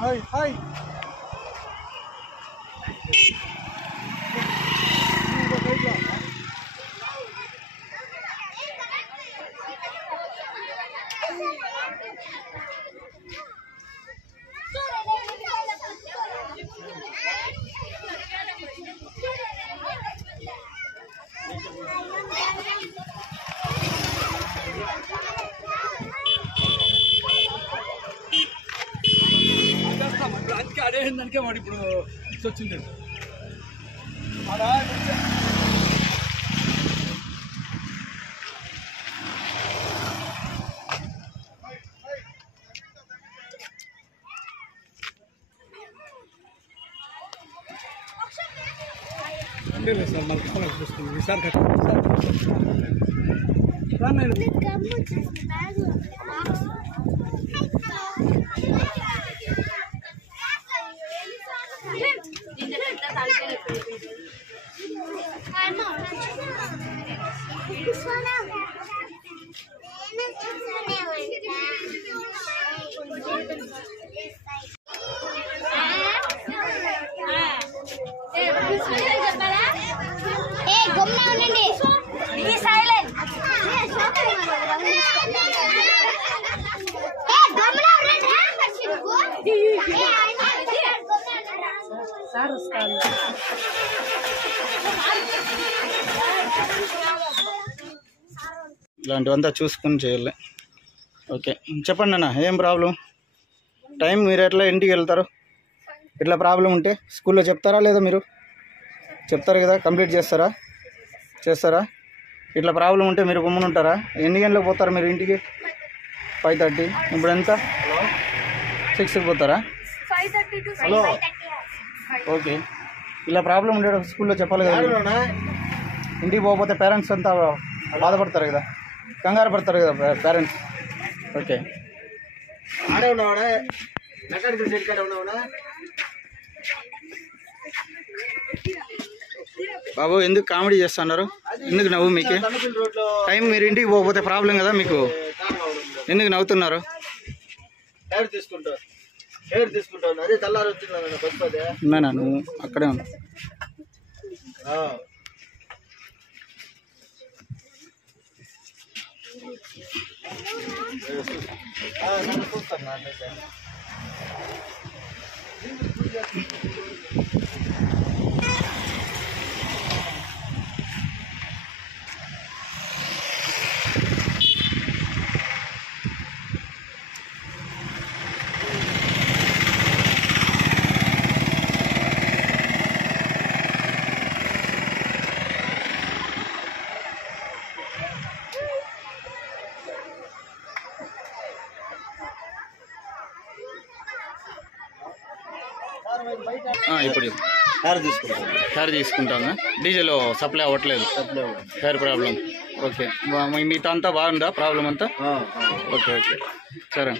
Hi, hi. అదేందనికే వాడు ఇప్పుడు వచ్చింది అంటే లేదు సార్ మనకి వస్తుంది సార్ ఇలాంటివంతా చూసుకుని చేయాలి. ఓకే చెప్పండి అన్న, ఏం ప్రాబ్లం? టైం మీరు ఎట్లా ఇంటికి వెళ్తారు? ఇట్లా ప్రాబ్లం ఉంటే స్కూల్లో చెప్తారా లేదా? మీరు చెప్తారు కదా, కంప్లీట్ చేస్తారా? ఇట్లా ప్రాబ్లం ఉంటే మీరు గమ్మున ఉంటారా? ఎన్ని గంటలకు పోతారు మీరు ఇంటికి? 5:30. ఇప్పుడు ఎంత? 6కి పోతారా? Hello okay. ఇలా ప్రాబ్లం ఉండేటప్పుడు స్కూల్లో చెప్పాలి కదా. ఇంటికి పోకపోతే పేరెంట్స్ అంతా బాధపడతారు కదా, కంగారు పడతారు కదా పేరెంట్స్. ఓకే ఆడే ఉన్నావాడా? బాబు ఎందుకు కామెడీ చేస్తున్నారు? ఎందుకు నవ్వు? మీకు టైం మీరు ఇంటికి పోకపోతే ప్రాబ్లం కదా మీకు, ఎందుకు నవ్వుతున్నారు? తీసుకుంటాను అదే తెల్లారి వచ్చిందా నువ్వు అక్కడే ఉన్నా. ఇప్పుడు కార్ తీసుకుంటాను. డీజిల్ సప్లై అవ్వట్లేదు, కార్ ప్రాబ్లం. ఓకే మిగతా అంతా బాగుందా ప్రాబ్లం అంతా? ఓకే సరే.